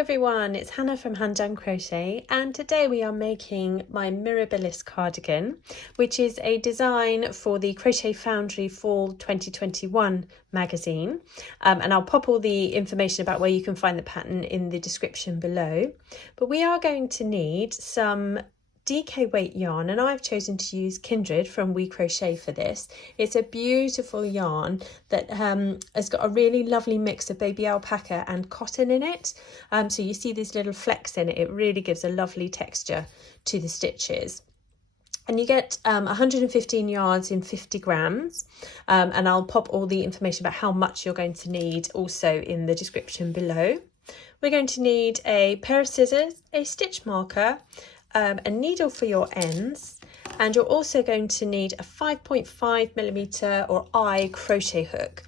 everyone, it's Hannah from Hand Done Crochet, and today we are making my Mirabilis cardigan, which is a design for the Crochet Foundry Fall 2021 magazine, and I'll pop all the information about where you can find the pattern in the description below. But we are going to need some DK weight yarn, and I've chosen to use Kindred from We Crochet for this. It's a beautiful yarn that has got a really lovely mix of baby alpaca and cotton in it, so you see these little flecks in it. It really gives a lovely texture to the stitches. And you get 115 yards in 50 grams, and I'll pop all the information about how much you're going to need also in the description below. We're going to need a pair of scissors, a stitch marker, a needle for your ends, and you're also going to need a 5.5mm or eye crochet hook,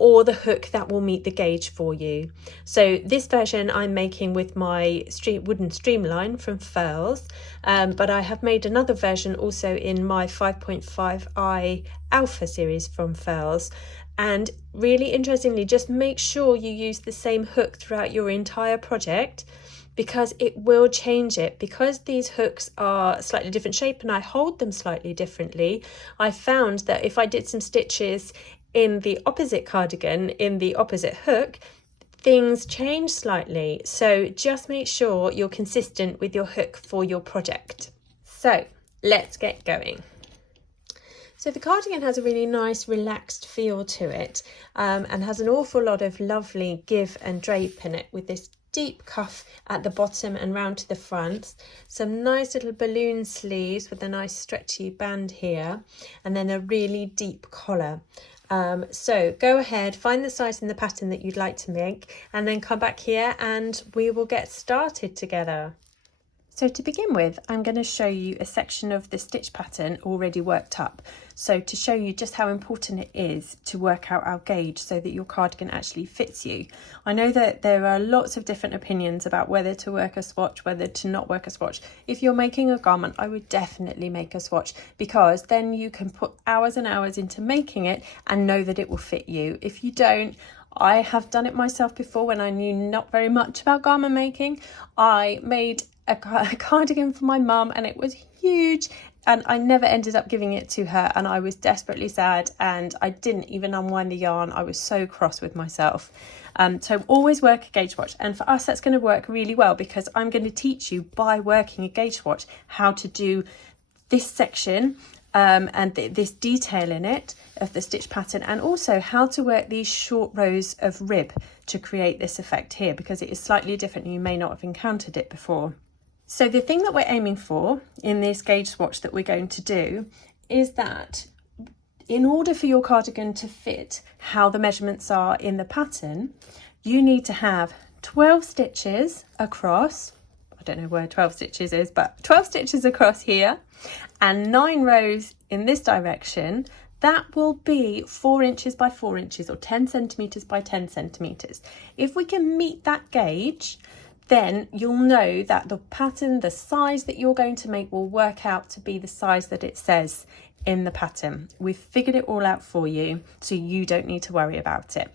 or the hook that will meet the gauge for you. So this version I'm making with my wooden streamline from Furls, but I have made another version also in my 5.5 eye alpha series from Furls. And really interestingly, just make sure you use the same hook throughout your entire project, because it will change it. Because these hooks are slightly different shape and I hold them slightly differently, I found that if I did some stitches in the opposite cardigan in the opposite hook, things change slightly. So just make sure you're consistent with your hook for your project. So let's get going. So the cardigan has a really nice relaxed feel to it, and has an awful lot of lovely give and drape in it, with this deep cuff at the bottom and round to the front, some nice little balloon sleeves with a nice stretchy band here, and then a really deep collar. So go ahead, find the size in the pattern that you'd like to make, and then come back here and we will get started together. So to begin with, I'm going to show you a section of the stitch pattern already worked up. So to show you just how important it is to work out our gauge so that your cardigan actually fits you. I know that there are lots of different opinions about whether to work a swatch, whether to not work a swatch. If you're making a garment, I would definitely make a swatch, because then you can put hours and hours into making it and know that it will fit you. If you don't, I have done it myself before when I knew not very much about garment making. I made a cardigan for my mum and it was huge, and I never ended up giving it to her, and I was desperately sad, and I didn't even unwind the yarn. I was so cross with myself. So always work a gauge swatch, and for us that's going to work really well, because I'm going to teach you by working a gauge swatch how to do this section and this detail in it of the stitch pattern, and also how to work these short rows of rib to create this effect here, because it is slightly different and you may not have encountered it before. So the thing that we're aiming for in this gauge swatch that we're going to do is that in order for your cardigan to fit how the measurements are in the pattern, you need to have 12 stitches across. I don't know where 12 stitches is, but 12 stitches across here and 9 rows in this direction. That will be 4 inches by 4 inches or 10 centimeters by 10 centimeters. If we can meet that gauge, then you'll know that the pattern, the size that you're going to make, will work out to be the size that it says in the pattern. We've figured it all out for you, so you don't need to worry about it.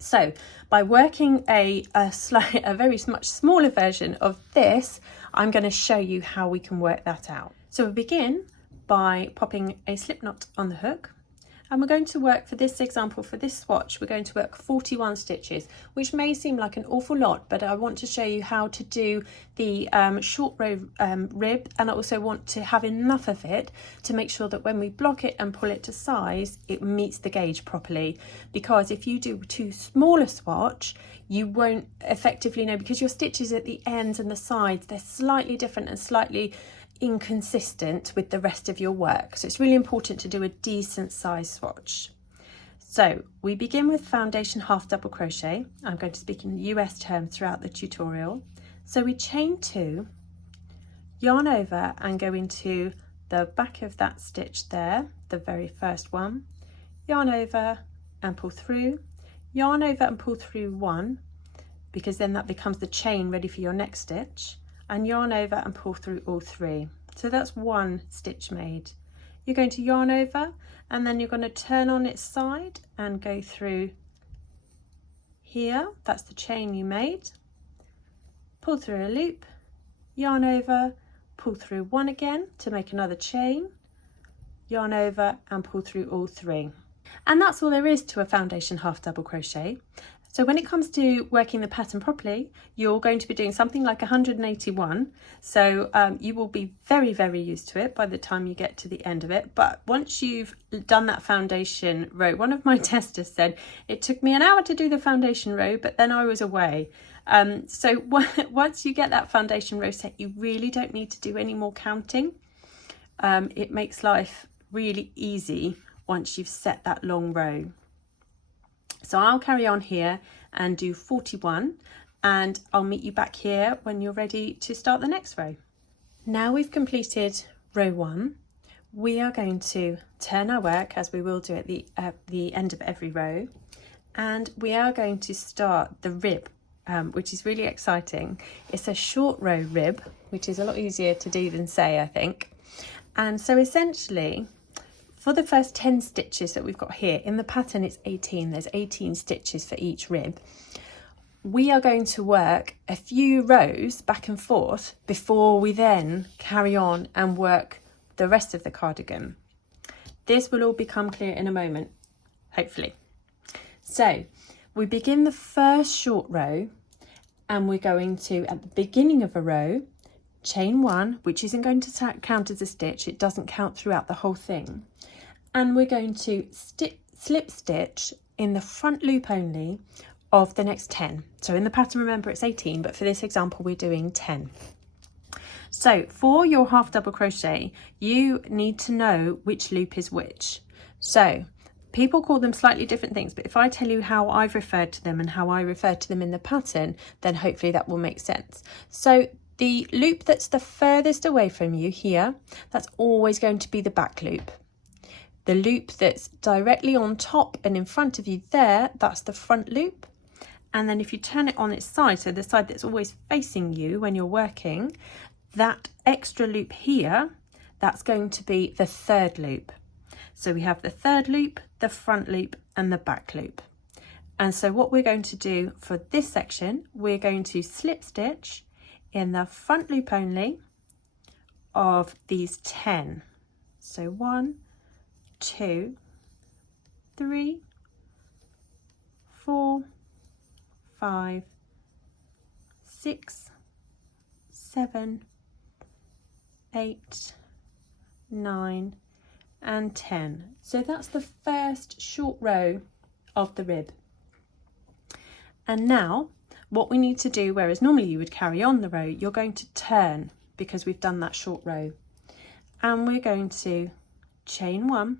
So by working a very much smaller version of this, I'm going to show you how we can work that out. So we begin by popping a slip knot on the hook, and we're going to work, for this example, for this swatch, we're going to work 41 stitches, which may seem like an awful lot, but I want to show you how to do the short row rib, and I also want to have enough of it to make sure that when we block it and pull it to size, it meets the gauge properly. Because if you do too small a swatch, you won't effectively know, because your stitches at the ends and the sides, they're slightly different and slightly inconsistent with the rest of your work. So it's really important to do a decent size swatch. So we begin with foundation half double crochet. I'm going to speak in US terms throughout the tutorial. So we chain 2, yarn over and go into the back of that stitch there, the very first one, yarn over and pull through, yarn over and pull through 1, because then that becomes the chain ready for your next stitch, and yarn over and pull through all 3. So that's 1 stitch made. You're going to yarn over, and then you're going to turn on its side and go through here. That's the chain you made. pull through a loop, yarn over, pull through one again to make another chain, yarn over and pull through all three. And that's all there is to a foundation half double crochet. So when it comes to working the pattern properly, you're going to be doing something like 181. So you will be very, very used to it by the time you get to the end of it. But once you've done that foundation row, one of my testers said, it took me an hour to do the foundation row, but then I was away. So once you get that foundation row set, you really don't need to do any more counting. It makes life really easy once you've set that long row. So I'll carry on here and do 41, and I'll meet you back here when you're ready to start the next row. Now we've completed row 1, we are going to turn our work, as we will do at the end of every row, and we are going to start the rib, which is really exciting. It's a short row rib, which is a lot easier to do than say, I think. And so essentially, for the first 10 stitches that we've got here, in the pattern it's 18, there's 18 stitches for each rib. We are going to work a few rows back and forth before we then carry on and work the rest of the cardigan. This will all become clear in a moment, hopefully. So we begin the first short row, and we're going to, at the beginning of a row, chain 1, which isn't going to count as a stitch, it doesn't count throughout the whole thing. And we're going to slip stitch in the front loop only of the next 10. So in the pattern, remember, it's 18, but for this example, we're doing 10. So for your half double crochet, you need to know which loop is which. So people call them slightly different things, but if I tell you how I've referred to them and how I refer to them in the pattern, then hopefully that will make sense. So the loop that's the furthest away from you here, that's always going to be the back loop. The loop that's directly on top and in front of you there, that's the front loop. And then if you turn it on its side, so the side that's always facing you when you're working, that extra loop here, that's going to be the third loop. So we have the third loop, the front loop and the back loop. And so what we're going to do for this section, we're going to slip stitch in the front loop only of these 10. So 1, 2, 3, 4, 5, 6, 7, 8, 9 and 10. So that's the first short row of the rib. And now what we need to do, whereas normally you would carry on the row, you're going to turn because we've done that short row. And we're going to chain 1,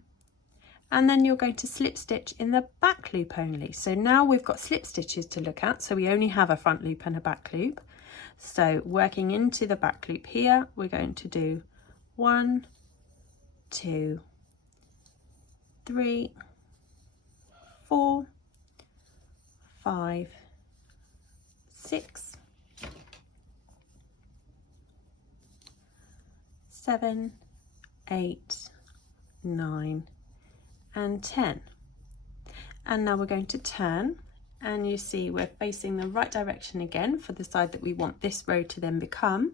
and then you're going to slip stitch in the back loop only. So now we've got slip stitches to look at, so we only have a front loop and a back loop. So working into the back loop here, we're going to do 1, 2, 3, 4, 5, 6, 7, 8, 9 and 10. And now we're going to turn, and you see we're facing the right direction again for the side that we want this row to then become.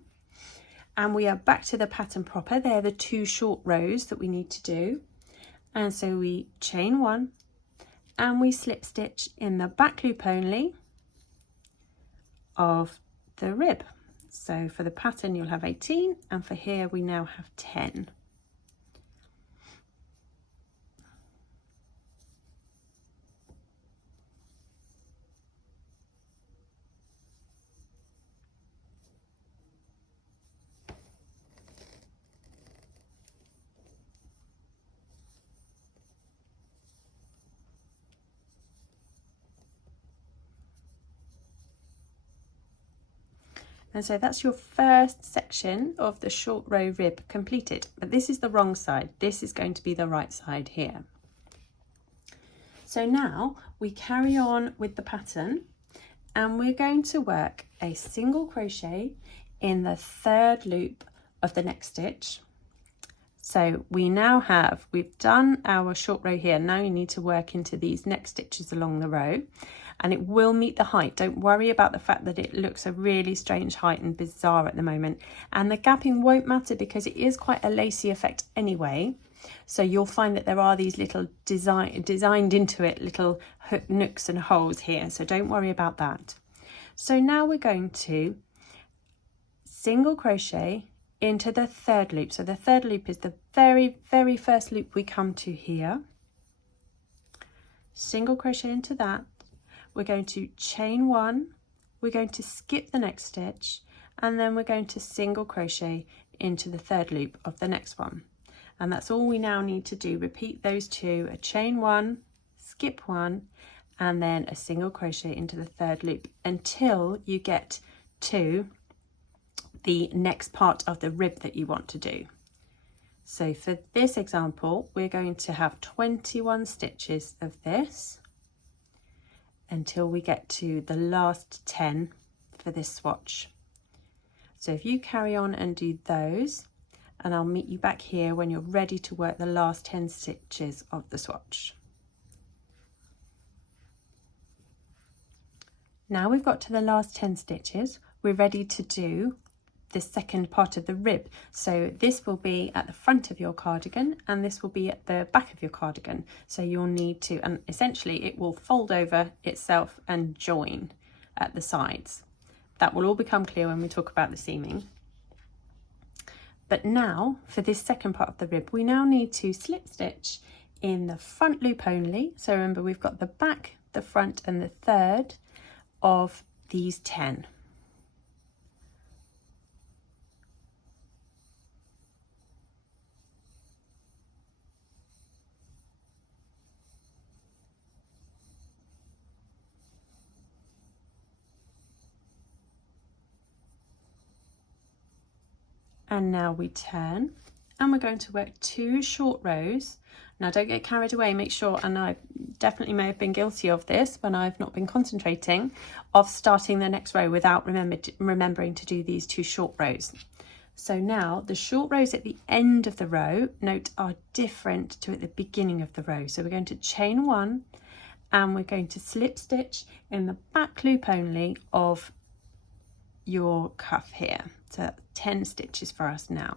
And we are back to the pattern proper. They're the 2 short rows that we need to do. And so we chain 1 and we slip stitch in the back loop only of the rib. So for the pattern you'll have 18, and for here we now have 10. And so that's your first section of the short row rib completed. But this is the wrong side. This is going to be the right side here. So now we carry on with the pattern, and we're going to work a single crochet in the third loop of the next stitch. So we've done our short row here. Now you need to work into these neck stitches along the row, and it will meet the height. Don't worry about the fact that it looks a really strange height and bizarre at the moment. And the gapping won't matter because it is quite a lacy effect anyway. So you'll find that there are these little designed into it little nooks and holes here. So don't worry about that. So now we're going to single crochet into the third loop. So the third loop is the very, very first loop we come to here. Single crochet into that. We're going to chain one, we're going to skip the next stitch, and then we're going to single crochet into the third loop of the next one. And that's all we now need to do. Repeat those two, a chain one, skip one, and then a single crochet into the third loop until you get to the next part of the rib that you want to do. So for this example, we're going to have 21 stitches of this until we get to the last 10 for this swatch. So if you carry on and do those, and I'll meet you back here when you're ready to work the last 10 stitches of the swatch. Now we've got to the last 10 stitches, we're ready to do the second part of the rib. So this will be at the front of your cardigan and this will be at the back of your cardigan. So you'll need to, and essentially it will fold over itself and join at the sides. That will all become clear when we talk about the seaming. But now for this second part of the rib, we now need to slip stitch in the front loop only. So remember, we've got the back, the front and the third of these 10. And now we turn and we're going to work 2 short rows. Now don't get carried away, make sure, and I definitely may have been guilty of this when I've not been concentrating, of starting the next row without remembering to do these 2 short rows. So now the short rows at the end of the row, note, are different to at the beginning of the row. So we're going to chain one and we're going to slip stitch in the back loop only of your cuff here. So that's 10 stitches for us now.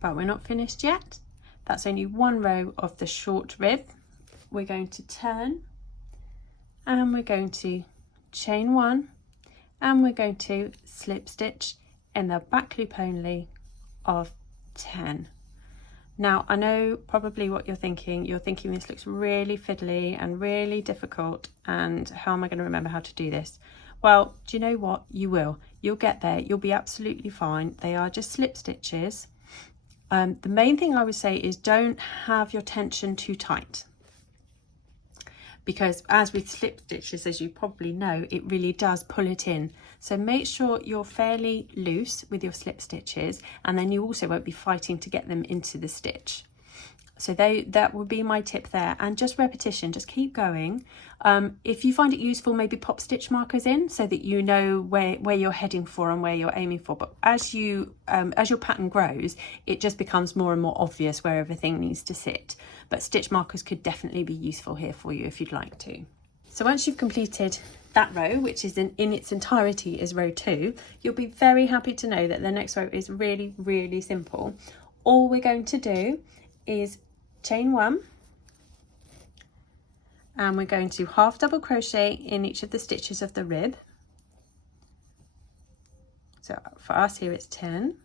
But we're not finished yet. That's only one row of the short rib. We're going to turn and we're going to chain one and we're going to slip stitch in the back loop only of 10. Now I know probably what you're thinking this looks really fiddly and really difficult, and how am I going to remember how to do this? Well, do you know what? You'll get there, you'll be absolutely fine. They are just slip stitches. The main thing I would say is don't have your tension too tight, because as with slip stitches, as you probably know, it really does pull it in. So make sure you're fairly loose with your slip stitches, and then you also won't be fighting to get them into the stitch. So that would be my tip there, and just repetition, just keep going. If you find it useful, maybe pop stitch markers in so that you know where you're heading for and where you're aiming for. But as your pattern grows, it just becomes more and more obvious where everything needs to sit. But stitch markers could definitely be useful here for you if you'd like to. So once you've completed that row, which is in its entirety is row 2, you'll be very happy to know that the next row is really, really simple. All we're going to do is chain one, and we're going to half double crochet in each of the stitches of the rib. So for us here it's 10.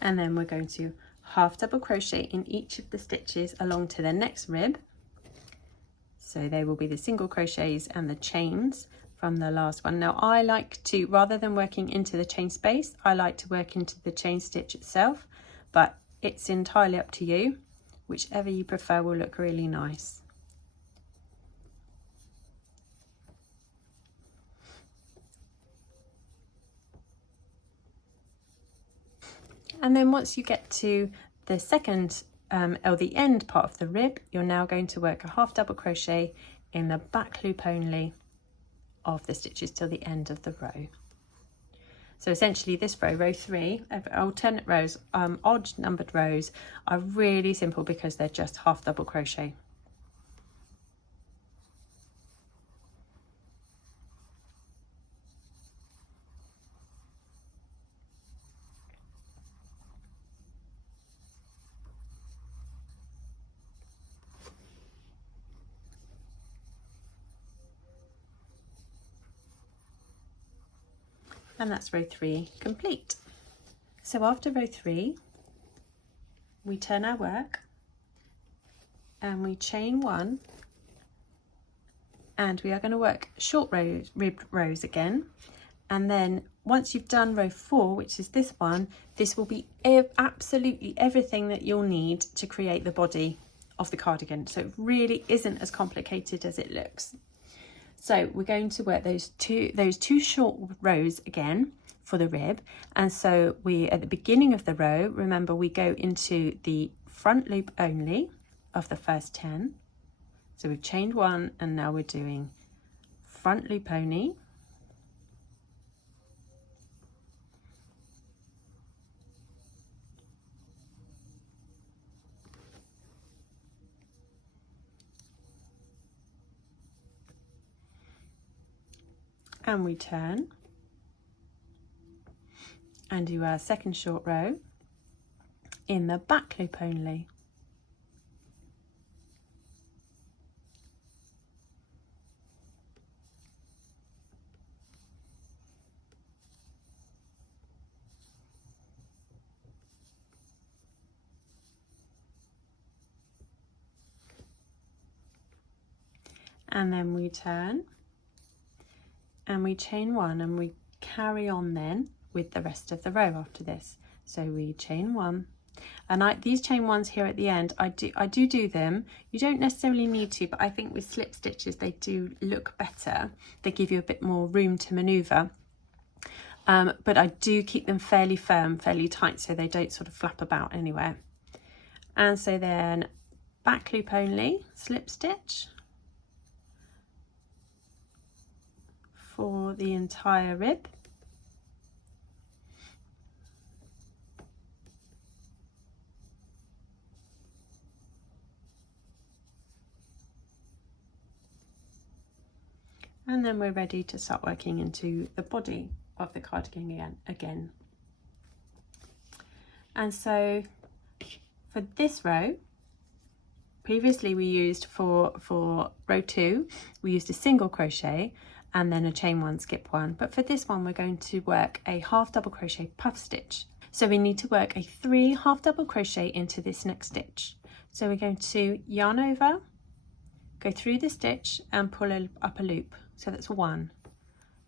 And then we're going to half double crochet in each of the stitches along to the next rib. So they will be the single crochets and the chains from the last one. Now I like to, rather than working into the chain space, I like to work into the chain stitch itself, but it's entirely up to you. Whichever you prefer will look really nice. And then once you get to the second or the end part of the rib, you're now going to work a half double crochet in the back loop only of the stitches till the end of the row. So essentially this row, row 3, alternate rows, odd numbered rows are really simple because they're just half double crochet. And that's row 3 complete. So after row 3, we turn our work and we chain 1, and we are going to work short rows, ribbed rows again. And then once you've done row 4, which is this one, this will be absolutely everything that you'll need to create the body of the cardigan. So it really isn't as complicated as it looks. So we're going to work those two short rows again for the rib. And so we, at the beginning of the row, remember we go into the front loop only of the first 10. So we've chained 1 and now we're doing front loop only. And we turn and do our second short row in the back loop only. And then we turn and we chain 1 and we carry on then with the rest of the row after this. So we chain 1, and these chain 1s here at the end, I do them. You don't necessarily need to, but I think with slip stitches they do look better. They give you a bit more room to maneuver. But I do keep them fairly firm, fairly tight, so they don't sort of flap about anywhere. And so then back loop only, slip stitch for the entire rib. And then we're ready to start working into the body of the cardigan again. And so for this row, previously we used for row 2, we used a single crochet and then a chain 1, skip 1. But for this one, we're going to work a half double crochet puff stitch. So we need to work a 3 half double crochet into this next stitch. So we're going to yarn over, go through the stitch and pull up a loop. So that's 1.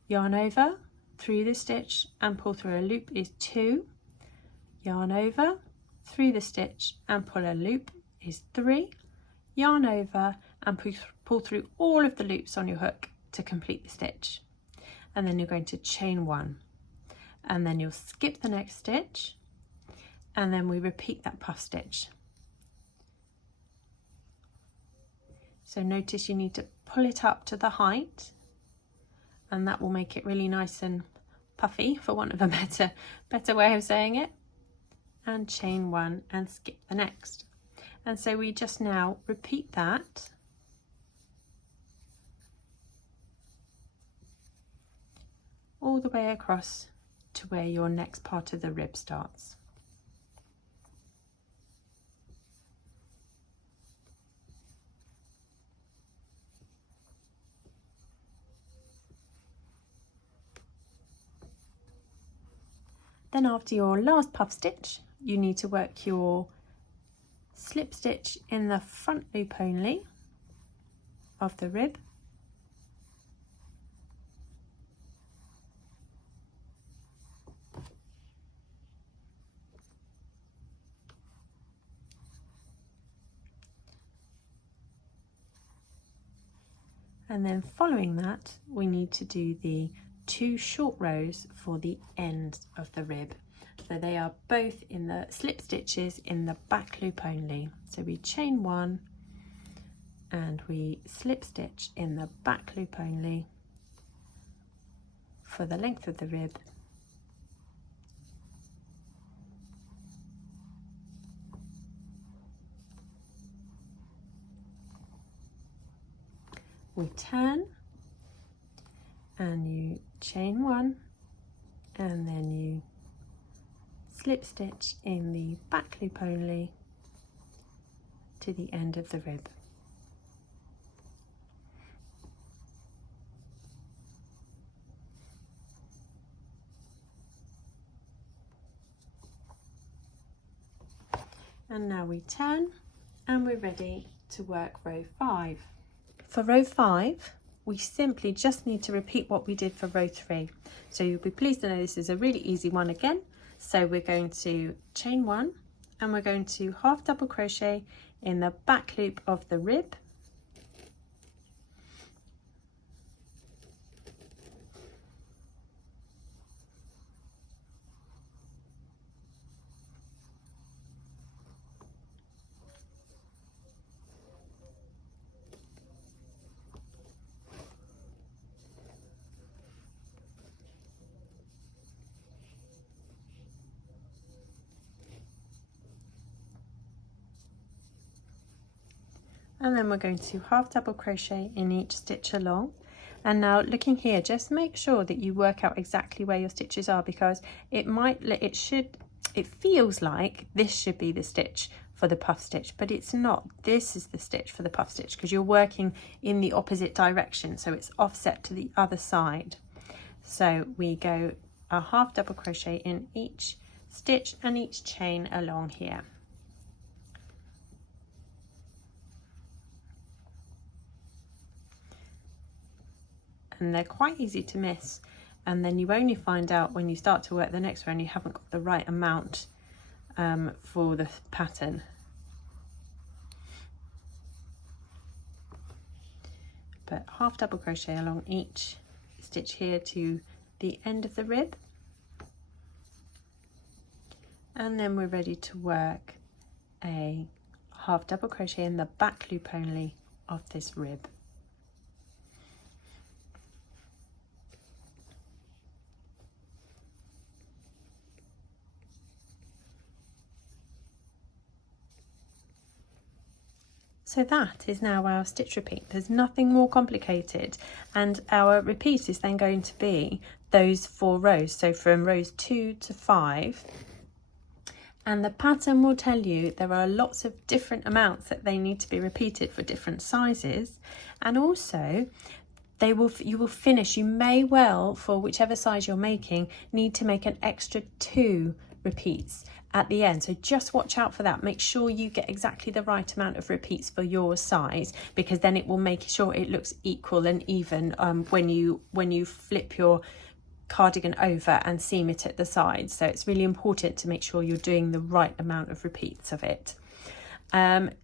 Yarn over, through the stitch and pull through a loop is 2. Yarn over, through the stitch and pull a loop is 3. Yarn over and pull through all of the loops on your hook to complete the stitch. And then you're going to chain 1. And then you'll skip the next stitch. And then we repeat that puff stitch. So notice you need to pull it up to the height, and that will make it really nice and puffy, for want of a better way of saying it. And chain 1 and skip the next. And so we just now repeat that all the way across to where your next part of the rib starts. Then after your last puff stitch, you need to work your slip stitch in the front loop only of the rib, and then following that we need to do the 2 short rows for the ends of the rib. So they are both in the slip stitches in the back loop only. So we chain 1 and we slip stitch in the back loop only for the length of the rib. We turn and you chain 1 and then you slip stitch in the back loop only to the end of the rib. And now we turn and we're ready to work row 5. For row 5, we simply just need to repeat what we did for row 3. So you'll be pleased to know this is a really easy one again. So we're going to chain 1 and we're going to half double crochet in the back loop of the rib. And then we're going to half double crochet in each stitch along. And now looking here, just make sure that you work out exactly where your stitches are, because it feels like this should be the stitch for the puff stitch, but it's not. This is the stitch for the puff stitch because you're working in the opposite direction, so it's offset to the other side. So we go a half double crochet in each stitch and each chain along here. And they're quite easy to miss, and then you only find out when you start to work the next round you haven't got the right amount for the pattern. But half double crochet along each stitch here to the end of the rib, and then we're ready to work a half double crochet in the back loop only of this rib. So that is now our stitch repeat. There's nothing more complicated, and our repeat is then going to be those 4 rows, so from rows 2 to 5, and the pattern will tell you there are lots of different amounts that they need to be repeated for different sizes, and also you will finish, you may well, for whichever size you're making, need to make an extra 2 repeats at the end. So just watch out for that. Make sure you get exactly the right amount of repeats for your size, because then it will make sure it looks equal and even when you flip your cardigan over and seam it at the sides. So it's really important to make sure you're doing the right amount of repeats of it.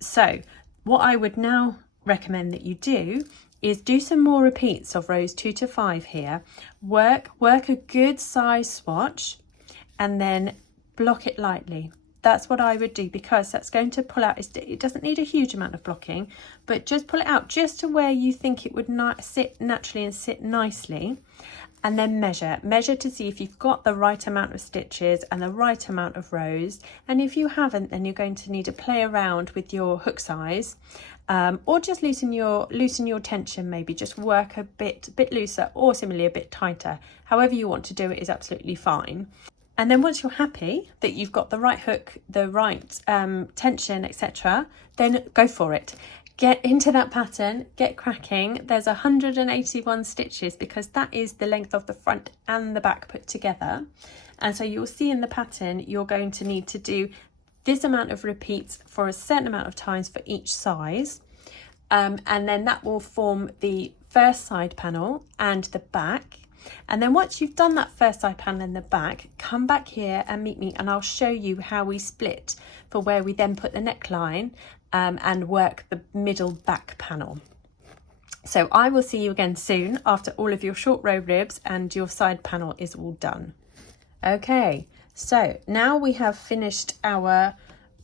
So what I would now recommend that you do is do some more repeats of rows 2 to 5 here. Work a good size swatch and then block it lightly. That's what I would do, because that's going to pull out. It doesn't need a huge amount of blocking, but just pull it out just to where you think it would not sit naturally and sit nicely, and then measure to see if you've got the right amount of stitches and the right amount of rows. And if you haven't, then you're going to need to play around with your hook size, or just loosen your tension. Maybe just work a bit looser, or similarly a bit tighter. However you want to do it is absolutely fine. And then once you're happy that you've got the right hook, the right tension, etc., then go for it. Get into that pattern, get cracking. There's 181 stitches, because that is the length of the front and the back put together. And so you'll see in the pattern you're going to need to do this amount of repeats for a certain amount of times for each size, and then that will form the first side panel and the back. And then once you've done that first side panel and the back, come back here and meet me and I'll show you how we split for where we then put the neckline and work the middle back panel. So I will see you again soon after all of your short row ribs and your side panel is all done. Okay, so now we have finished our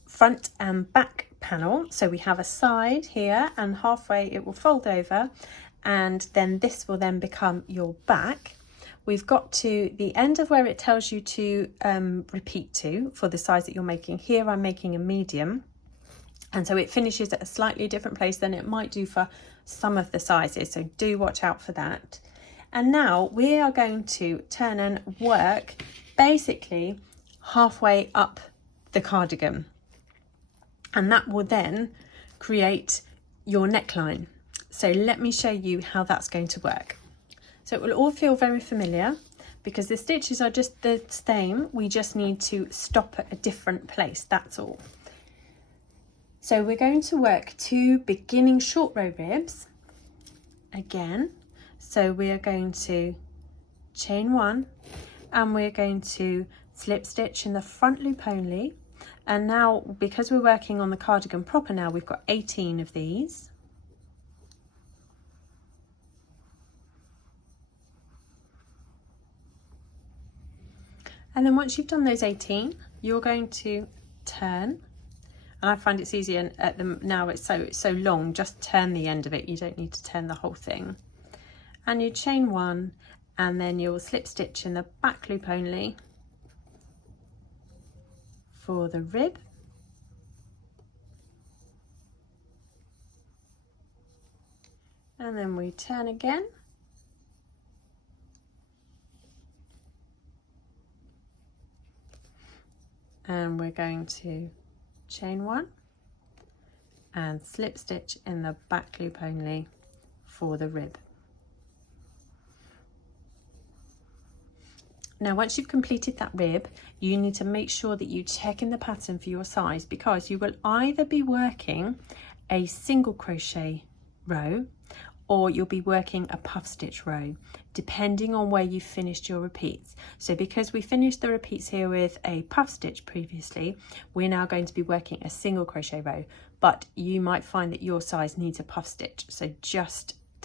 front and back panel. So we have a side here and halfway it will fold over, and then this will then become your back. We've got to the end of where it tells you to repeat to for the size that you're making. Here I'm making a medium, and so it finishes at a slightly different place than it might do for some of the sizes, so do watch out for that. And now we are going to turn and work basically halfway up the cardigan, and that will then create your neckline. So let me show you how that's going to work. So it will all feel very familiar because the stitches are just the same. We just need to stop at a different place, that's all. So we're going to work 2 beginning short row ribs again. So we are going to chain 1 and we're going to slip stitch in the front loop only. And now, because we're working on the cardigan proper now, we've got 18 of these. And then once you've done those 18, you're going to turn, and I find it's easier at the now it's so long, just turn the end of it, you don't need to turn the whole thing. And you chain 1 and then you'll slip stitch in the back loop only for the rib. And then we turn again. And we're going to chain 1 and slip stitch in the back loop only for the rib. Now once you've completed that rib, you need to make sure that you check in the pattern for your size, because you will either be working a single crochet row or you'll be working a puff stitch row, depending on where you finished your repeats. So because we finished the repeats here with a puff stitch previously, we're now going to be working a single crochet row, but you might find that your size needs a puff stitch. So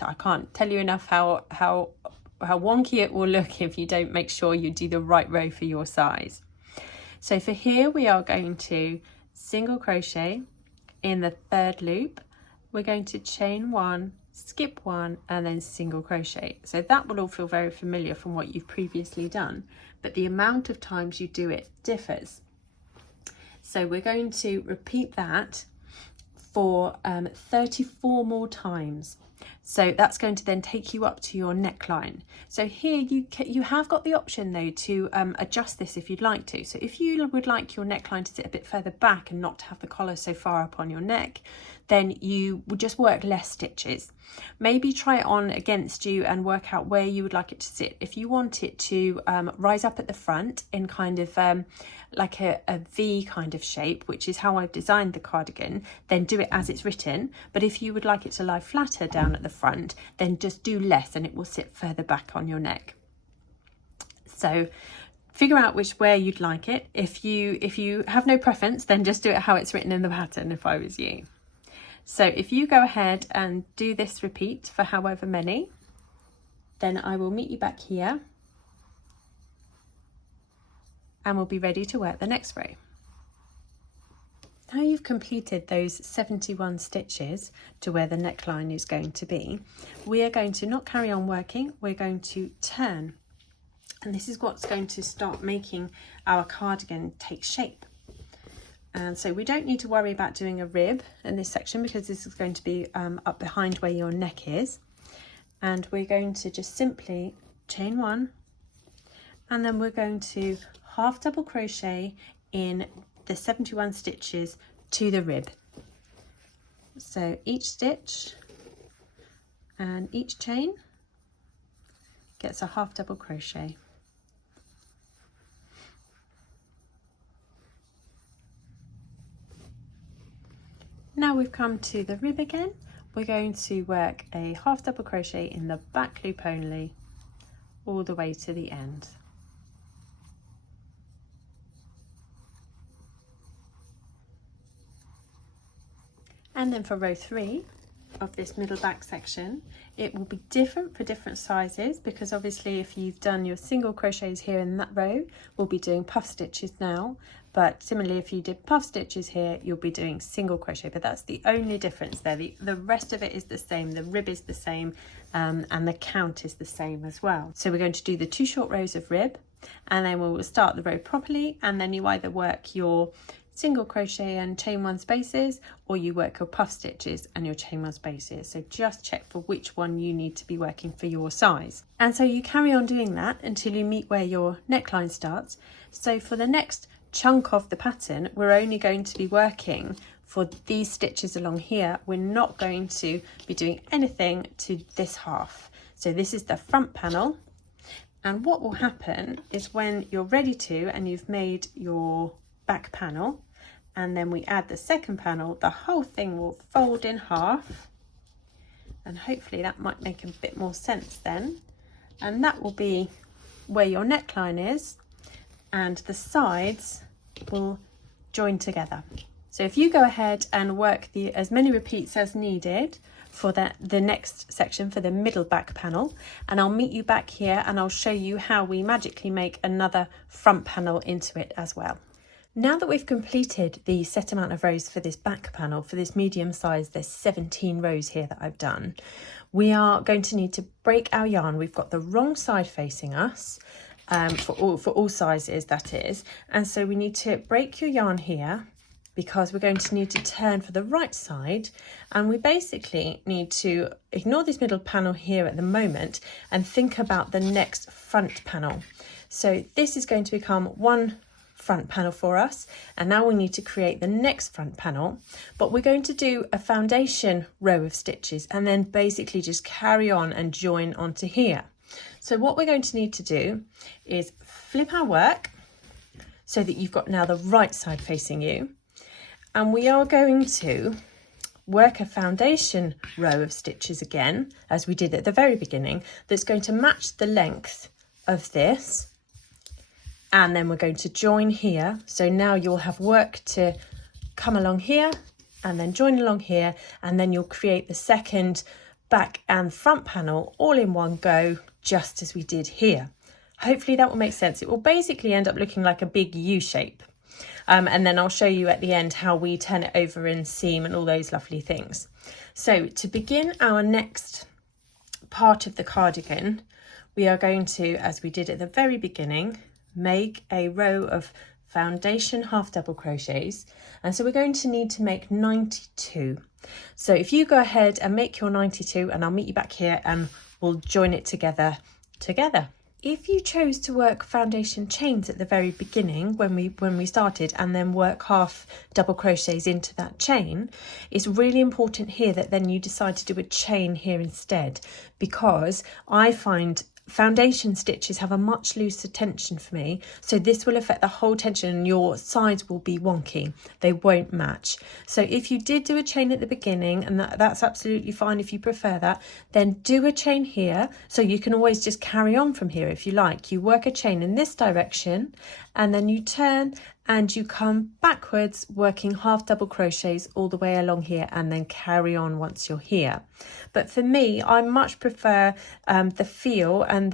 I can't tell you enough how wonky it will look if you don't make sure you do the right row for your size. So for here we are going to single crochet in the 3rd loop, we're going to chain 1, skip 1 and then single crochet. So that will all feel very familiar from what you've previously done, but the amount of times you do it differs. So we're going to repeat that for 34 more times. So that's going to then take you up to your neckline. So here you have got the option though to adjust this if you'd like to. So if you would like your neckline to sit a bit further back and not to have the collar so far up on your neck, then you would just work less stitches. Maybe try it on against you and work out where you would like it to sit. If you want it to rise up at the front in kind of like a V kind of shape, which is how I've designed the cardigan, then do it as it's written. But if you would like it to lie flatter down at the front, then just do less and it will sit further back on your neck. So figure out where you'd like it. If you have no preference, then just do it how it's written in the pattern if I was you. So if you go ahead and do this repeat for however many, then I will meet you back here and we'll be ready to work the next row. Now you've completed those 71 stitches to where the neckline is going to be, we are going to not carry on working, we're going to turn. And this is what's going to start making our cardigan take shape. And so we don't need to worry about doing a rib in this section because this is going to be up behind where your neck is. And we're going to just simply chain 1 and then we're going to half double crochet in the 71 stitches to the rib. So each stitch and each chain gets a half double crochet. Now we've come to the rib again, we're going to work a half double crochet in the back loop only all the way to the end. And then for row 3 of this middle back section, it will be different for different sizes, because obviously if you've done your single crochets here in that row, we'll be doing puff stitches now, but similarly if you did puff stitches here, you'll be doing single crochet, but that's the only difference there. The rest of it is the same, the rib is the same, and the count is the same as well. So we're going to do the 2 short rows of rib, and then we'll start the row properly, and then you either work your single crochet and chain 1 spaces, or you work your puff stitches and your chain 1 spaces. So just check for which one you need to be working for your size. And so you carry on doing that until you meet where your neckline starts. So for the next chunk of the pattern, we're only going to be working for these stitches along here. We're not going to be doing anything to this half. So this is the front panel. And what will happen is when you're ready to, and you've made your back panel, and then we add the second panel, the whole thing will fold in half, and hopefully that might make a bit more sense then, and that will be where your neckline is, and the sides will join together. So if you go ahead and work as many repeats as needed for the next section, for the middle back panel, and I'll meet you back here and I'll show you how we magically make another front panel into it as well. Now that we've completed the set amount of rows for this back panel, for this medium size, there's 17 rows here that I've done, we are going to need to break our yarn. We've got the wrong side facing us, for all sizes that is, and so we need to break your yarn here, because we're going to need to turn for the right side, and we basically need to ignore this middle panel here at the moment and think about the next front panel. So this is going to become one front panel for us, and now we need to create the next front panel, but we're going to do a foundation row of stitches and then basically just carry on and join onto here. So what we're going to need to do is flip our work so that you've got now the right side facing you, and we are going to work a foundation row of stitches again, as we did at the very beginning, that's going to match the length of this. And then we're going to join here. So now you'll have work to come along here and then join along here, and then you'll create the second back and front panel all in one go, just as we did here. Hopefully that will make sense. It will basically end up looking like a big U shape. And then I'll show you at the end how we turn it over and seam and all those lovely things. So to begin our next part of the cardigan, we are going to, as we did at the very beginning, make a row of foundation half double crochets, and so we're going to need to make 92. So if you go ahead and make your 92, and I'll meet you back here and we'll join it together. If you chose to work foundation chains at the very beginning when we started, and then work half double crochets into that chain, it's really important here that then you decide to do a chain here instead, because I find foundation stitches have a much looser tension for me, so this will affect the whole tension and your sides will be wonky, they won't match. So if you did do a chain at the beginning, and that's absolutely fine if you prefer that, then do a chain here, so you can always just carry on from here if you like. You work a chain in this direction and then you turn and you come backwards working half double crochets all the way along here, and then carry on once you're here. But for me, I much prefer the feel and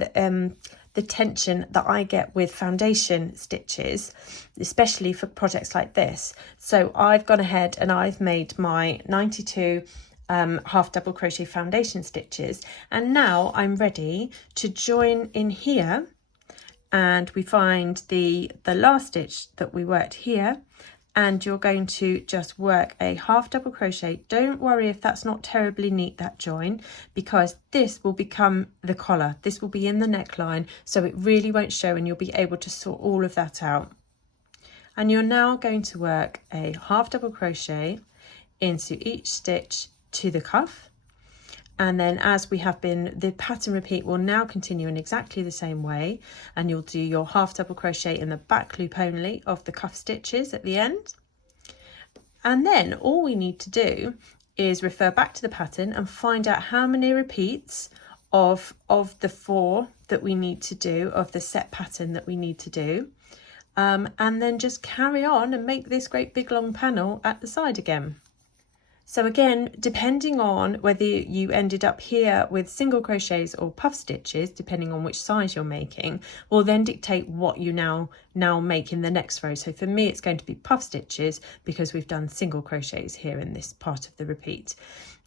the tension that I get with foundation stitches, especially for projects like this. So I've gone ahead and I've made my 92 half double crochet foundation stitches, and now I'm ready to join in here, and we find the last stitch that we worked here, and you're going to just work a half double crochet. Don't worry if that's not terribly neat, that join, because this will become the collar, this will be in the neckline, so it really won't show, and you'll be able to sort all of that out. And you're now going to work a half double crochet into each stitch to the cuff, and then as we have been, the pattern repeat will now continue in exactly the same way, and you'll do your half double crochet in the back loop only of the cuff stitches at the end, And then all we need to do is refer back to the pattern and find out how many repeats of the 4 that we need to do, of the set pattern that we need to do, and then just carry on and make this great big long panel at the side again. So again, depending on whether you ended up here with single crochets or puff stitches, depending on which size you're making, will then dictate what you now make in the next row. So for me, it's going to be puff stitches because we've done single crochets here in this part of the repeat.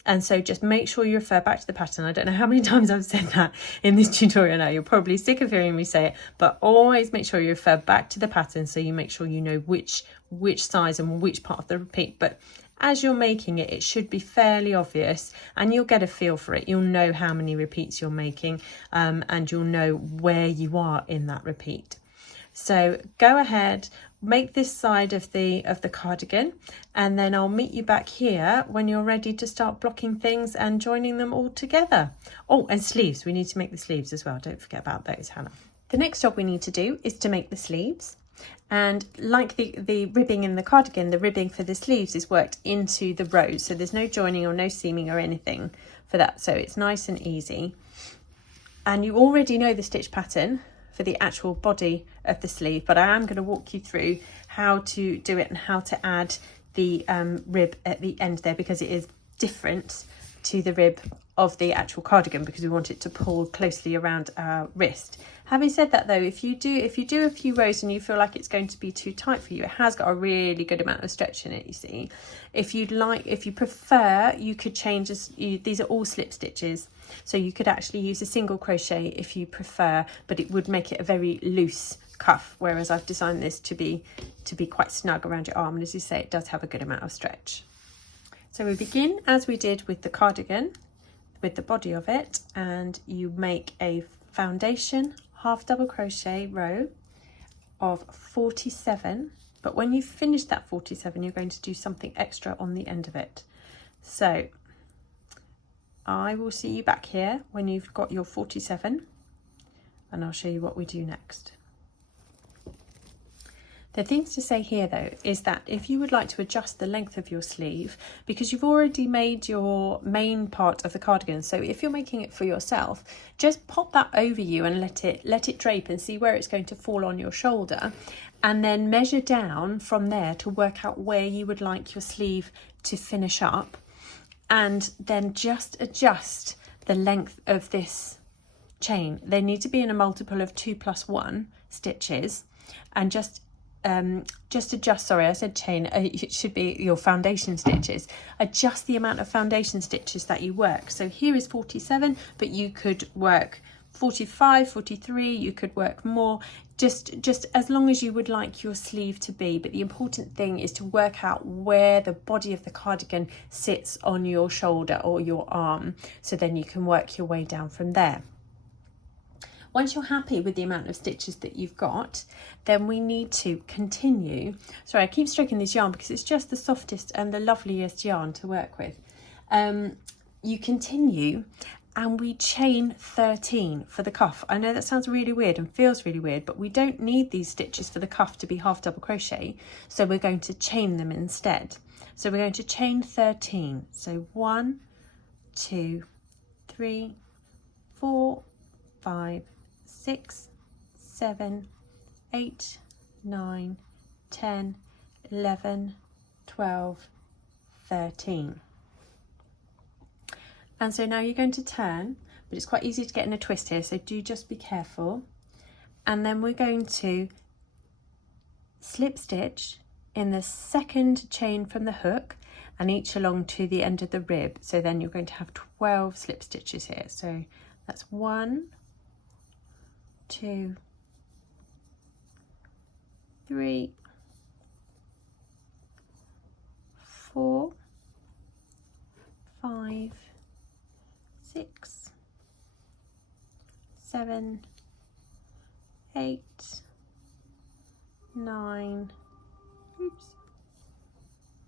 And so just make sure you refer back to the pattern. I don't know how many times I've said that in this tutorial now. You're probably sick of hearing me say it, but always make sure you refer back to the pattern so you make sure you know which size and which part of the repeat. But as you're making it, it should be fairly obvious and you'll get a feel for it. You'll know how many repeats you're making, and you'll know where you are in that repeat. So go ahead, make this side of the cardigan, and then I'll meet you back here when you're ready to start blocking things and joining them all together. Oh, and sleeves. We need to make the sleeves as well. Don't forget about those, Hannah. The next job we need to do is to make the sleeves. And like the ribbing in the cardigan, the ribbing for the sleeves is worked into the rows. So there's no joining or no seaming or anything for that. So it's nice and easy. And you already know the stitch pattern for the actual body of the sleeve, but I am going to walk you through how to do it and how to add the rib at the end there, because it is different to the rib of the actual cardigan because we want it to pull closely around our wrist. Having said that though, if you do a few rows and you feel like it's going to be too tight for you, it has got a really good amount of stretch in it, you see. If you prefer, you could change this. These are all slip stitches, so you could actually use a single crochet if you prefer, but it would make it a very loose cuff, whereas I've designed this to be quite snug around your arm, and as you say, it does have a good amount of stretch. So we begin as we did with the cardigan, with the body of it, and you make a foundation half double crochet row of 47, but when you finish that 47 you're going to do something extra on the end of it. So I will see you back here when you've got your 47 and I'll show you what we do next. The things to say here though is that if you would like to adjust the length of your sleeve, because you've already made your main part of the cardigan, so if you're making it for yourself, just pop that over you and let it drape and see where it's going to fall on your shoulder, and then measure down from there to work out where you would like your sleeve to finish up, and then just adjust the length of this chain. They need to be in a multiple of 2 + 1 stitches, and just adjust, sorry I said chain, it should be your foundation stitches. Adjust the amount of foundation stitches that you work. So here is 47, but you could work 45, 43, you could work more, just as long as you would like your sleeve to be. But the important thing is to work out where the body of the cardigan sits on your shoulder or your arm, so then you can work your way down from there. Once you're happy with the amount of stitches that you've got, then we need to continue. Sorry, I keep stroking this yarn because it's just the softest and the loveliest yarn to work with. You continue and we chain 13 for the cuff. I know that sounds really weird and feels really weird, but we don't need these stitches for the cuff to be half double crochet, so we're going to chain them instead. So we're going to chain 13. So 1, 2, 3, 4, 5, 6, 7, 8, 9, 10, 11, 12, 13. And so now you're going to turn, but it's quite easy to get in a twist here, so do just be careful. And then we're going to slip stitch in the second chain from the hook and each along to the end of the rib. So then you're going to have 12 slip stitches here. So that's 1, 2, 3, 4, 5, 6, 7, 8, 9,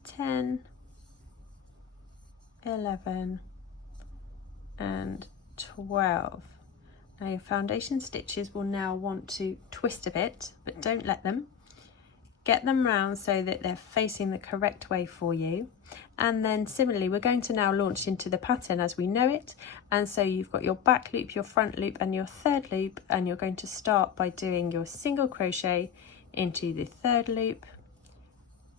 10, 11, and 12. Now your foundation stitches will now want to twist a bit, but don't let them. get them round so that they're facing the correct way for you. And then similarly, we're going to now launch into the pattern as we know it. And so you've got your back loop, your front loop and your third loop, and you're going to start by doing your single crochet into the third loop,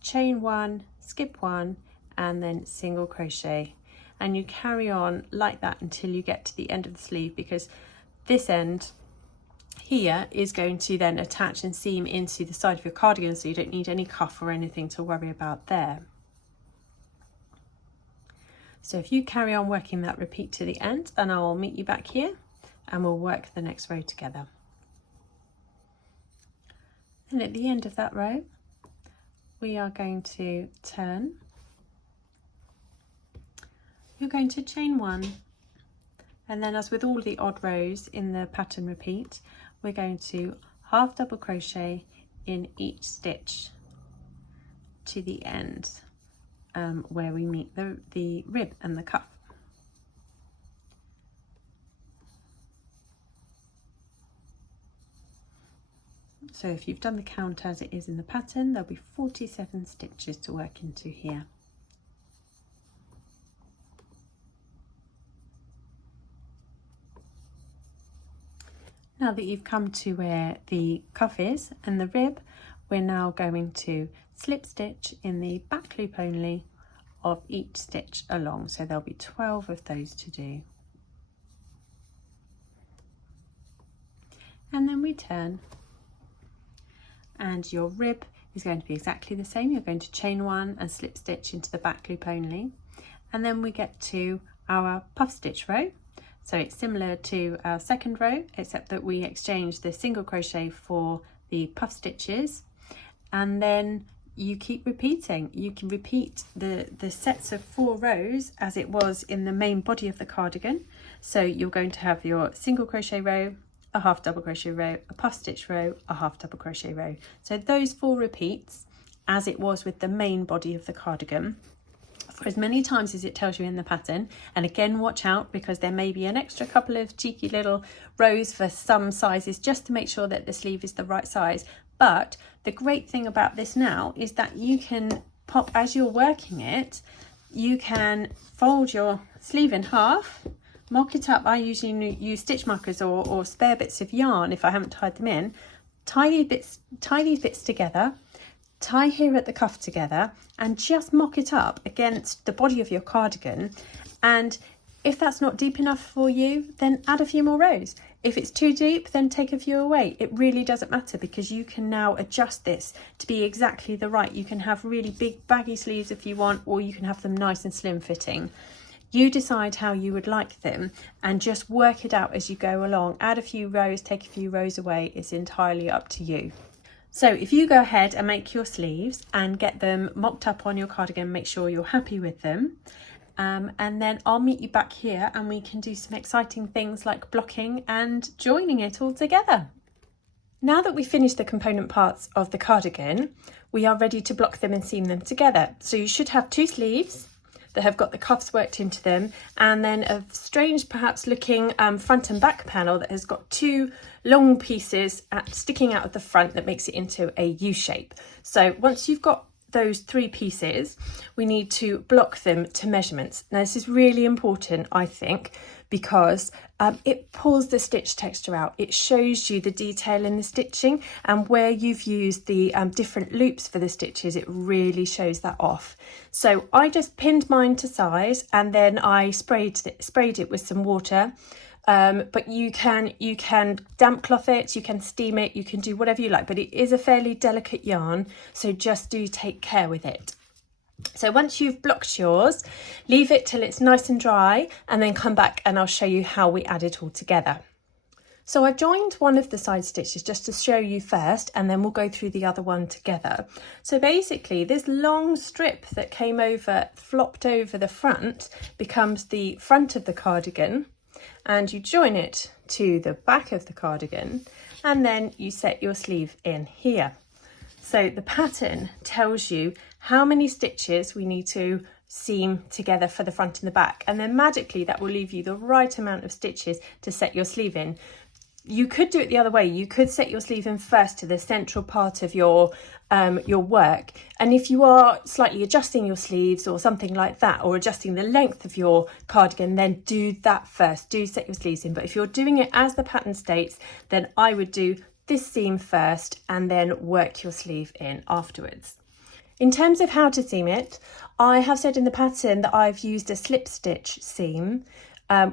chain one, skip one, and then single crochet. And you carry on like that until you get to the end of the sleeve, because this end here is going to then attach and seam into the side of your cardigan, so you don't need any cuff or anything to worry about there. So if you carry on working that, repeat to the end, and I'll meet you back here and we'll work the next row together. And at the end of that row, we are going to turn. You're going to chain one, and then as with all the odd rows in the pattern repeat, we're going to half double crochet in each stitch to the end where we meet the rib and the cuff. So if you've done the count as it is in the pattern, there'll be 47 stitches to work into here. Now that you've come to where the cuff is and the rib, we're now going to slip stitch in the back loop only of each stitch along. So there'll be 12 of those to do. And then we turn, and your rib is going to be exactly the same. You're going to chain one and slip stitch into the back loop only. And then we get to our puff stitch row. So it's similar to our second row, except that we exchange the single crochet for the puff stitches, and then you keep repeating. You can repeat the sets of 4 rows as it was in the main body of the cardigan. So you're going to have your single crochet row, a half double crochet row, a puff stitch row, a half double crochet row. So those 4 repeats as it was with the main body of the cardigan, for as many times as it tells you in the pattern. And again, watch out, because there may be an extra couple of cheeky little rows for some sizes just to make sure that the sleeve is the right size. But the great thing about this now is that you can pop, as you're working it, you can fold your sleeve in half, mock it up. I usually use stitch markers or spare bits of yarn if I haven't tied them in. Tie these bits together, tie here at the cuff together, and just mock it up against the body of your cardigan. And if that's not deep enough for you, then add a few more rows. If it's too deep, then take a few away. It really doesn't matter, because you can now adjust this to be exactly the right. You can have really big baggy sleeves if you want, or you can have them nice and slim fitting. You decide how you would like them and just work it out as you go along. Add a few rows, take a few rows away. It's entirely up to you. So if you go ahead and make your sleeves and get them mocked up on your cardigan, make sure you're happy with them. And then I'll meet you back here and we can do some exciting things like blocking and joining it all together. Now that we've finished the component parts of the cardigan, we are ready to block them and seam them together. So you should have 2 sleeves that have got the cuffs worked into them, and then a strange perhaps looking front and back panel that has got 2 long pieces sticking out of the front that makes it into a U shape. So once you've got those 3 pieces, we need to block them to measurements. Now this is really important, I think, because it pulls the stitch texture out. It shows you the detail in the stitching, and where you've used the different loops for the stitches, it really shows that off. So I just pinned mine to size, and then I sprayed it with some water. But you can damp cloth it, you can steam it, you can do whatever you like, but it is a fairly delicate yarn, so just do take care with it. So once you've blocked yours, leave it till it's nice and dry, and then come back and I'll show you how we add it all together. So I've joined one of the side stitches just to show you first, and then we'll go through the other one together. So basically this long strip that came over, flopped over the front, becomes the front of the cardigan, and you join it to the back of the cardigan, and then you set your sleeve in here. So the pattern tells you how many stitches we need to seam together for the front and the back, and then magically that will leave you the right amount of stitches to set your sleeve in. you could do it the other way. You could set your sleeve in first to the central part of your work, and if you are slightly adjusting your sleeves or something like that, or adjusting the length of your cardigan, then do that first. Do set your sleeves in. But if you're doing it as the pattern states, then I would do this seam first and then work your sleeve in afterwards. In terms of how to seam it, I have said in the pattern that I've used a slip stitch seam,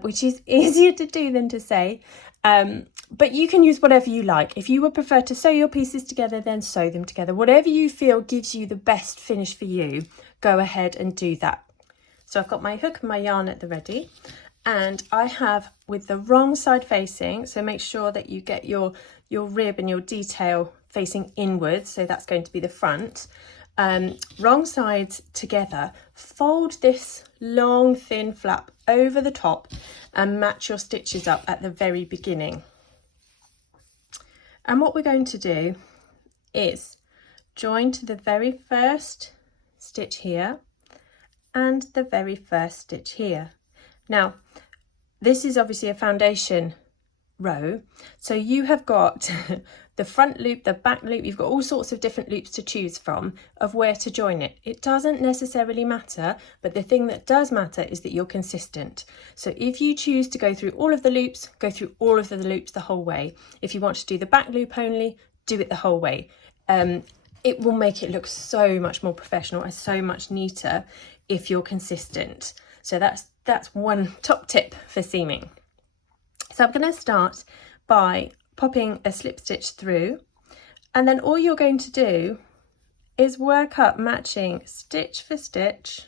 which is easier to do than to say. But you can use whatever you like. If you would prefer to sew your pieces together, then sew them together. Whatever you feel gives you the best finish for you, go ahead and do that. So I've got my hook and my yarn at the ready, and I have with the wrong side facing, so make sure that you get your rib and your detail facing inwards, so that's going to be the front. Wrong sides together, fold this long thin flap over the top and match your stitches up at the very beginning. And what we're going to do is join to the very first stitch here and the very first stitch here. Now, this is obviously a foundation row, so you have got the front loop, the back loop, you've got all sorts of different loops to choose from of where to join it. It doesn't necessarily matter, but the thing that does matter is that you're consistent. So if you choose to go through all of the loops, go through all of the loops the whole way. If you want to do the back loop only, do it the whole way. It will make it look so much more professional and so much neater if you're consistent. So that's one top tip for seaming. So I'm going to start by popping a slip stitch through, and then all you're going to do is work up matching stitch for stitch,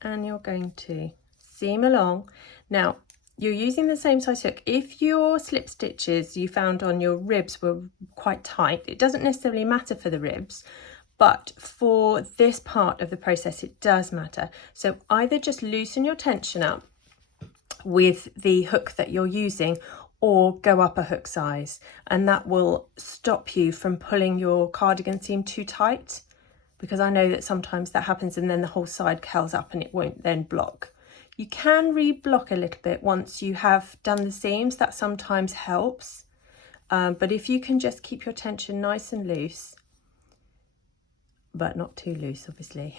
and you're going to seam along. Now you're using the same size hook. If your slip stitches you found on your ribs were quite tight, it doesn't necessarily matter for the ribs, but for this part of the process it does matter. So either just loosen your tension up with the hook that you're using, or go up a hook size, and that will stop you from pulling your cardigan seam too tight, because I know that sometimes that happens and then the whole side curls up and it won't then block. You can re-block a little bit once you have done the seams, that sometimes helps, but if you can just keep your tension nice and loose, but not too loose obviously.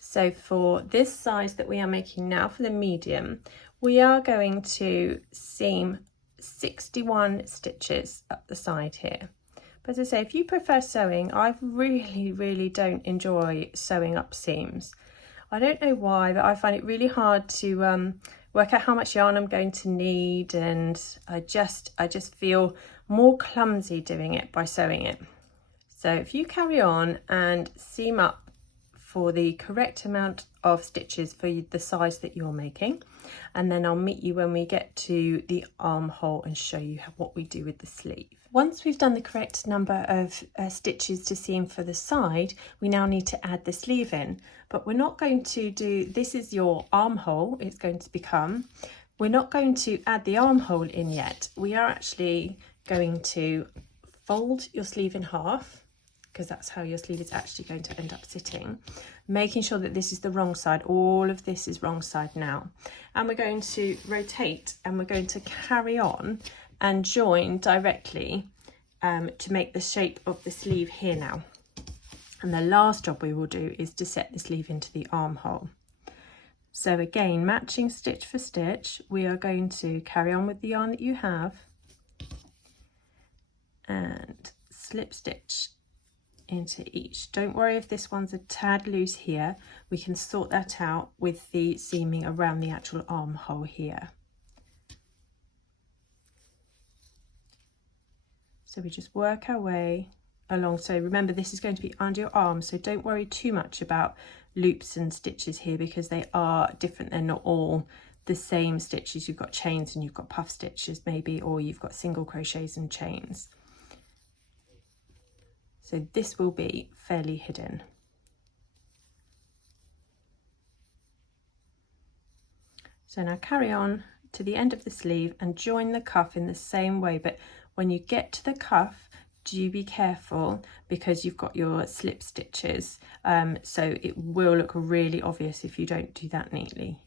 So for this size that we are making now, for the medium, we are going to seam 61 stitches up the side here. But as I say, if you prefer sewing, I really don't enjoy sewing up seams. I don't know why, but I find it really hard to work out how much yarn I'm going to need, and I just feel more clumsy doing it by sewing it. So if you carry on and seam up for the correct amount of stitches for the size that you're making, and then I'll meet you when we get to the armhole and show you what we do with the sleeve. Once we've done the correct number of stitches to seam for the side, we now need to add the sleeve in, but we're not going to do, this is your armhole, it's going to become, we're not going to add the armhole in yet. We are actually going to fold your sleeve in half, because that's how your sleeve is actually going to end up sitting, making sure that this is the wrong side. All of this is wrong side now, and we're going to rotate and we're going to carry on and join directly to make the shape of the sleeve here now. And the last job we will do is to set the sleeve into the armhole. So again, matching stitch for stitch, we are going to carry on with the yarn that you have and slip stitch into each. Don't worry if this one's a tad loose here, we can sort that out with the seaming around the actual armhole here. So we just work our way along. So remember, this is going to be under your arm, so don't worry too much about loops and stitches here, because they are different. They're not all the same stitches. You've got chains and you've got puff stitches maybe, or you've got single crochets and chains. So this will be fairly hidden. So now carry on to the end of the sleeve and join the cuff in the same way, but when you get to the cuff, do be careful because you've got your slip stitches, so it will look really obvious if you don't do that neatly.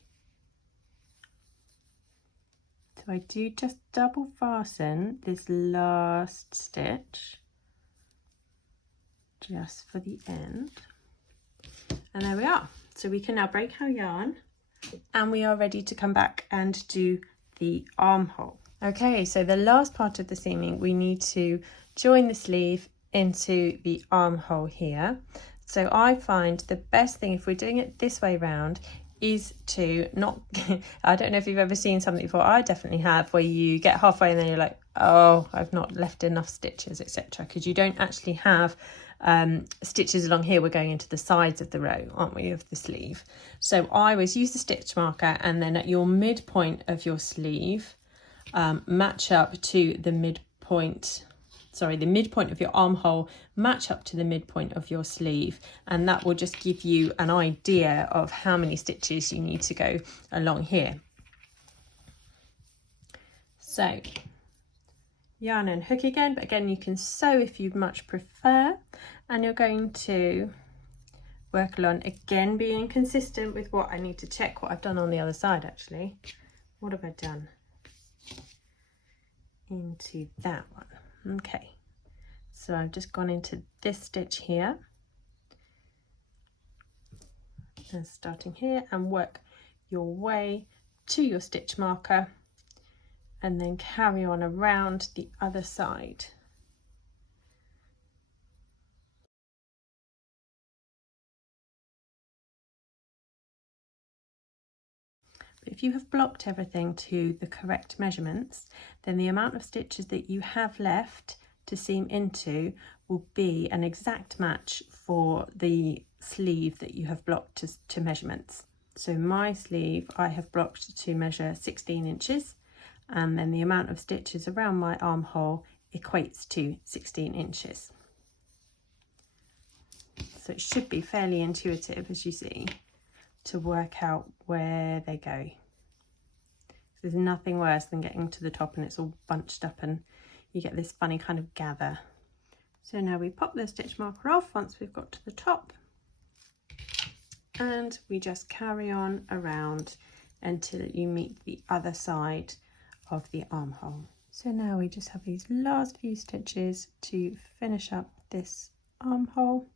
So I do just double fasten this last stitch just for the end, and there we are. So we can now break our yarn and we are ready to come back and do the armhole. Okay, so the last part of the seaming, we need to join the sleeve into the armhole here. So I find the best thing, if we're doing it this way round, is to not I don't know if you've ever seen something before, I definitely have, where you get halfway and then you're like, oh, I've not left enough stitches, etc., because you don't actually have stitches along here. We're going into the sides of the row, aren't we, of the sleeve. So I always use the stitch marker, and then at your midpoint of your sleeve, match up to the midpoint, the midpoint of your armhole, match up to the midpoint of your sleeve, and that will just give you an idea of how many stitches you need to go along here. So yarn and hook again, but again you can sew if you'd much prefer, and you're going to work along, again being consistent with what I need to check what I've done on the other side. Actually, what have I done into that one? Okay, so I've just gone into this stitch here and starting here, and work your way to your stitch marker and then carry on around the other side. But if you have blocked everything to the correct measurements, then the amount of stitches that you have left to seam into will be an exact match for the sleeve that you have blocked to measurements. So my sleeve I have blocked to measure 16 inches, and then the amount of stitches around my armhole equates to 16 inches. So it should be fairly intuitive, as you see, to work out where they go. There's nothing worse than getting to the top and it's all bunched up and you get this funny kind of gather. So now we pop the stitch marker off once we've got to the top, and we just carry on around until you meet the other side of the armhole. So now we just have these last few stitches to finish up this armhole,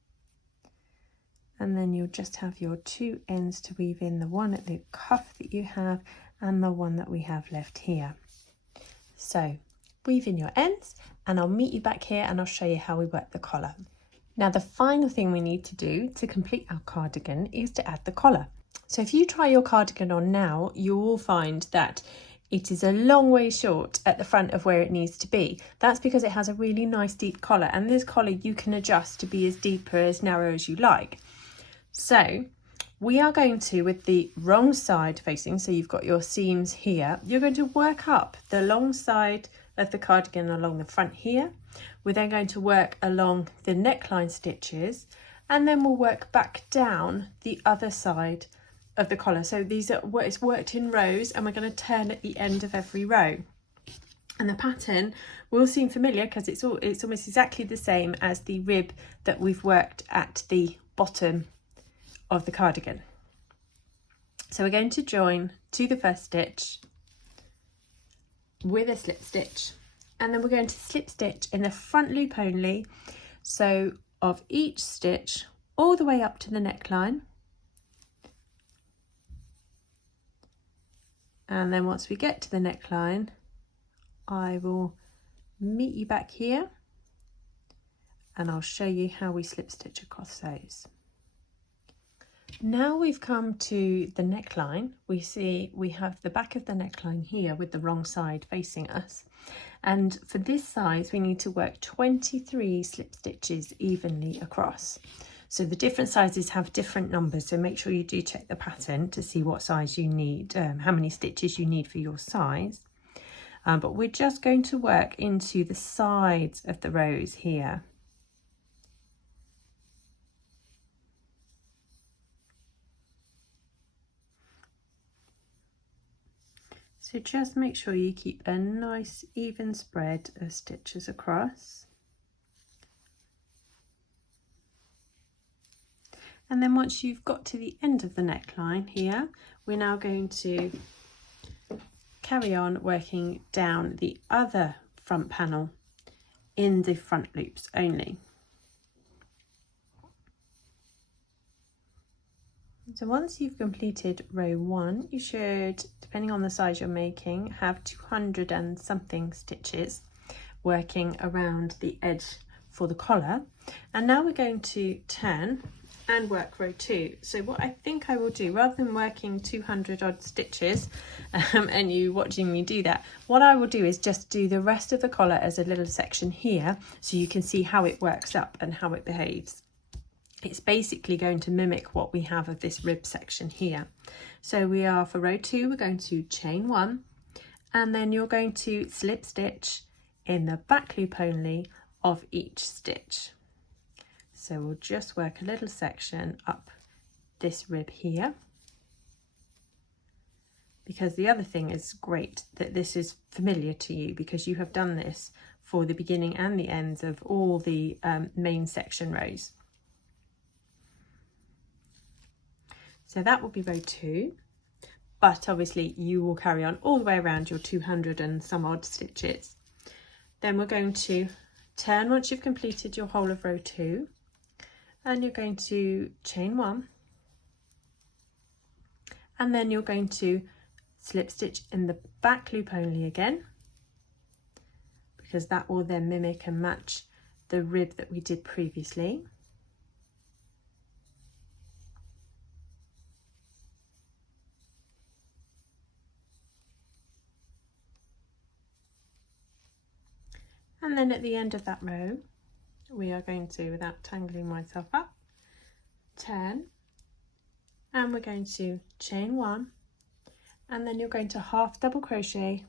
and then you'll just have your two ends to weave in, the one at the cuff that you have and the one that we have left here. So weave in your ends, and I'll meet you back here and I'll show you how we work the collar. Now the final thing we need to do to complete our cardigan is to add the collar. So if you try your cardigan on now, you will find that it is a long way short at the front of where it needs to be. That's because it has a really nice deep collar, and this collar you can adjust to be as deep or as narrow as you like. So we are going to, with the wrong side facing, so you've got your seams here, you're going to work up the long side of the cardigan along the front here. We're then going to work along the neckline stitches, and then we'll work back down the other side of the collar. So these are it's worked in rows, and we're going to turn at the end of every row. And the pattern will seem familiar because it's almost exactly the same as the rib that we've worked at the bottom of the cardigan. So we're going to join to the first stitch with a slip stitch, and then we're going to slip stitch in the front loop only, so of each stitch all the way up to the neckline. And then once we get to the neckline, I will meet you back here and I'll show you how we slip stitch across those. Now we've come to the neckline, we see we have the back of the neckline here with the wrong side facing us, and for this size we need to work 23 slip stitches evenly across. So the different sizes have different numbers, so make sure you do check the pattern to see what size you need, how many stitches you need for your size. But we're just going to work into the sides of the rows here. So just make sure you keep a nice even spread of stitches across. And then once you've got to the end of the neckline here, we're now going to carry on working down the other front panel in the front loops only. So once you've completed row 1, you should, depending on the size you're making, have 200 and something stitches working around the edge for the collar. And now we're going to turn and work row 2. So what I think I will do, rather than working 200 odd stitches and you watching me do that, what I will do is just do the rest of the collar as a little section here, so you can see how it works up and how it behaves. It's basically going to mimic what we have of this rib section here. So we are, for row 2, we're going to chain 1, and then you're going to slip stitch in the back loop only of each stitch. So we'll just work a little section up this rib here, because the other thing is great that this is familiar to you, because you have done this for the beginning and the ends of all the main section rows. So that will be row 2, but obviously you will carry on all the way around your 200 and some odd stitches. Then we're going to turn once you've completed your whole of row 2, and you're going to chain 1, and then you're going to slip stitch in the back loop only again, because that will then mimic and match the rib that we did previously. And then at the end of that row, we are going to, without tangling myself up, turn, and we're going to chain 1, and then you're going to half double crochet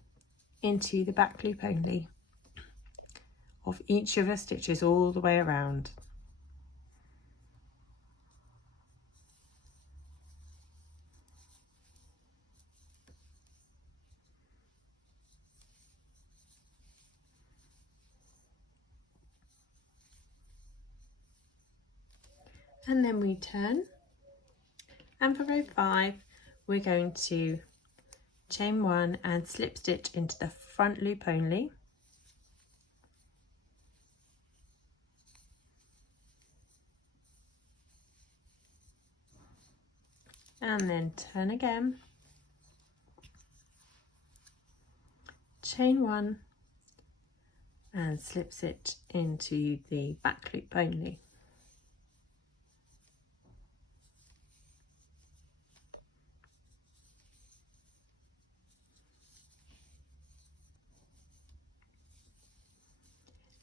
into the back loop only of each of the stitches all the way around. And then we turn, and for row 5 we're going to chain 1 and slip stitch into the front loop only, and then turn again, chain 1 and slip stitch into the back loop only.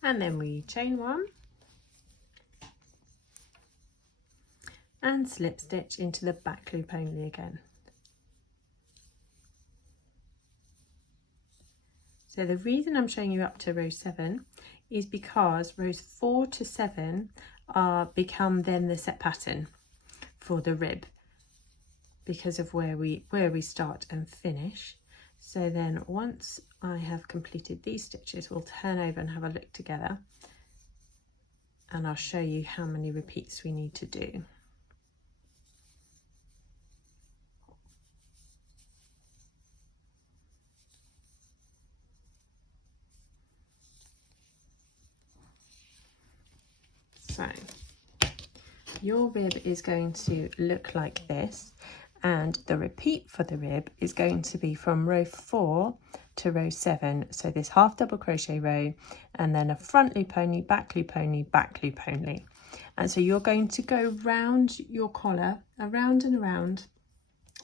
And then we chain 1 and slip stitch into the back loop only again. So the reason I'm showing you up to row 7 is because rows 4 to 7 become then the set pattern for the rib, because of where we start and finish. So then once I have completed these stitches, we'll turn over and have a look together, and I'll show you how many repeats we need to do. So your rib is going to look like this, and the repeat for the rib is going to be from row 4 to row 7. So this half double crochet row, and then a front loop only, back loop only, back loop only. And so you're going to go round your collar, around and around,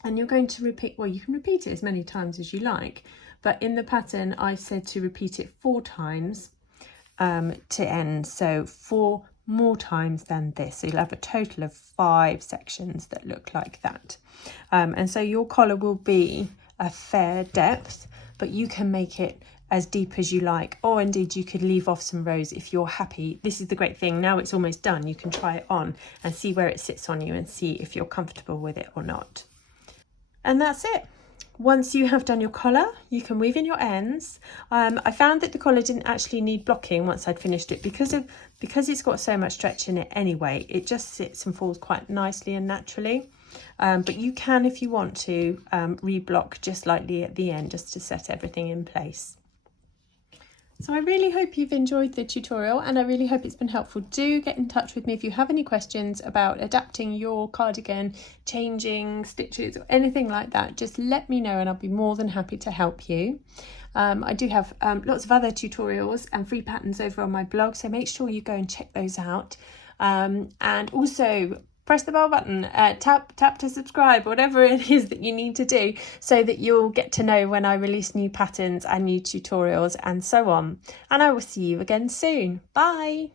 and you're going to repeat, well, you can repeat it as many times as you like, but in the pattern I said to repeat it 4 times to end, so 4 more times than this. So you'll have a total of 5 sections that look like that. And so your collar will be a fair depth, but you can make it as deep as you like, or indeed you could leave off some rows if you're happy. This is the great thing, now it's almost done, you can try it on and see where it sits on you and see if you're comfortable with it or not. And that's it. once you have done your collar, you can weave in your ends. I found that the collar didn't actually need blocking once I'd finished it because it's got so much stretch in it anyway. It just sits and falls quite nicely and naturally. But you can, if you want to, reblock just lightly at the end just to set everything in place. So I really hope you've enjoyed the tutorial, and I really hope it's been helpful. Do get in touch with me if you have any questions about adapting your cardigan, changing stitches or anything like that. Just let me know and I'll be more than happy to help you. I do have lots of other tutorials and free patterns over on my blog, so make sure you go and check those out. And also press the bell button, tap to subscribe, whatever it is that you need to do, so that you'll get to know when I release new patterns and new tutorials and so on. And I will see you again soon. Bye.